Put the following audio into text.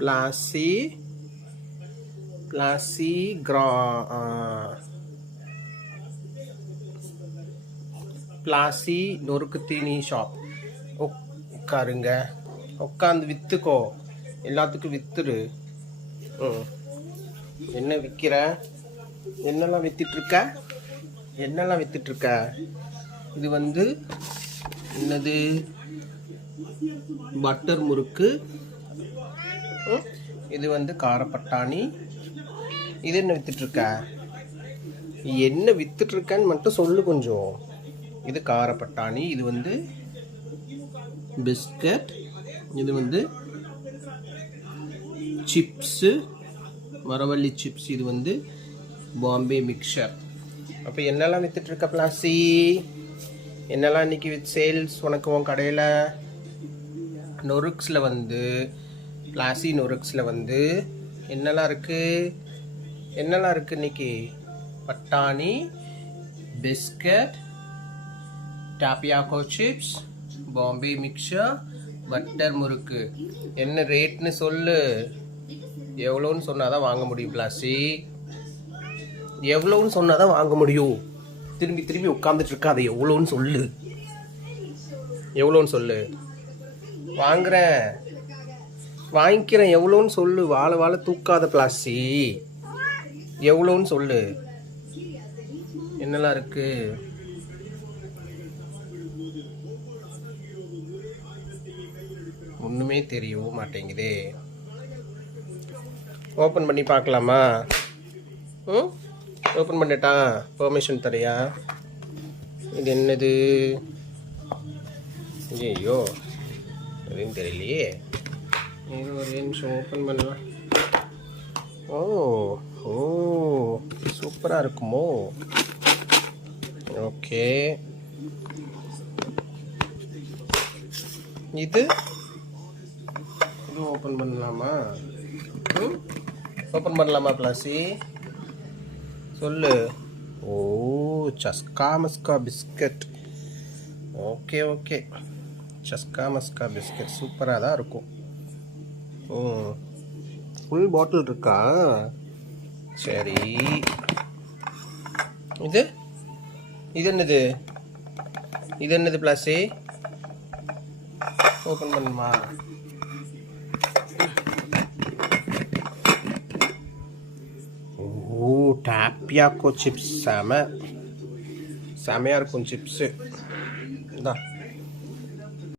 பிளாசி பிளாசி பிளாசி நொறுக்கு தீனி ஷாப். உட்காருங்க, உட்காந்து விற்றுக்கோ, எல்லாத்துக்கும் விற்றுரு. என்ன விற்கிற? என்னெல்லாம் விற்றுட்ருக்க? என்னெல்லாம் விற்றுட்ருக்க? இது வந்து என்னது? பட்டர் முறுக்கு. இது வந்து காரப்பட்டாணி. இது என்ன விற்றுட்ருக்க? என்ன விற்றுட்ருக்கன்னு மட்டும் சொல்லு கொஞ்சம். இது காரப்பட்டாணி. இது வந்து பிஸ்கட். இது வந்து சிப்ஸு, மரவள்ளி சிப்ஸ். இது வந்து பாம்பே மிக்சர். அப்போ என்னெல்லாம் விற்றுட்ருக்க பிளாசி? என்னெல்லாம் இன்றைக்கி சேல்ஸ் உனக்கு உன் கடையில்? நொறுக்ஸில் வந்து பிளாசி நொறுக்ஸில் வந்து என்னெல்லாம் இருக்குது? என்னெல்லாம் இருக்குது இன்றைக்கி? பட்டாணி, biscuit, tapioca chips, Bombay mixture, butter murukku. என்ன ரேட்னு சொல்லு. எவ்வளோன்னு சொன்னால் தான் வாங்க முடியும் பிளாசி. எவ்வளோன்னு சொன்னால் தான் வாங்க முடியும். திரும்பி திரும்பி உட்காந்துட்டு இருக்காது. எவ்வளோன்னு சொல்லு. எவ்வளோன்னு சொல்லு. வாங்குறேன், வாங்கிக்கிறேன். எவ்வளோன்னு சொல்லு. வாழை தூக்காத பிளாசி. எவ்வளோன்னு சொல்லு. என்னெல்லாம் இருக்கு? ஒன்றுமே தெரியவும் மாட்டேங்குதே. ஓப்பன் பண்ணி பார்க்கலாமா? ஓப்பன் பண்ணிட்டா பெர்மிஷன் தரியா? இது என்னது? ஐயோ, எதுவும் தெரியலையே. இது ஒரு நிமிஷம் ஓப்பன் பண்ணலாம். ஓ ஓ, சூப்பராக இருக்குமோ? ஓகே. இது ஓப்பன் பண்ணலாமா? ஓப்பன் பண்ணலாமா பிளாசி? சொல்லு. ஓ, சஸ்கா மஸ்கா பிஸ்கட். ஓகே ஓகே, சஸ்கா மஸ்கா பிஸ்கட் சூப்பராக தான் இருக்கும். ஃபுல் பாட்டில் இருக்கா? சரி. இது என்னது? இது என்னது பிளாசி? ஓப்பன் பண்ணுமா? ஓ, டாப்பியாக்கோ சிப்ஸ். செமையாக இருக்கும் சிப்ஸு.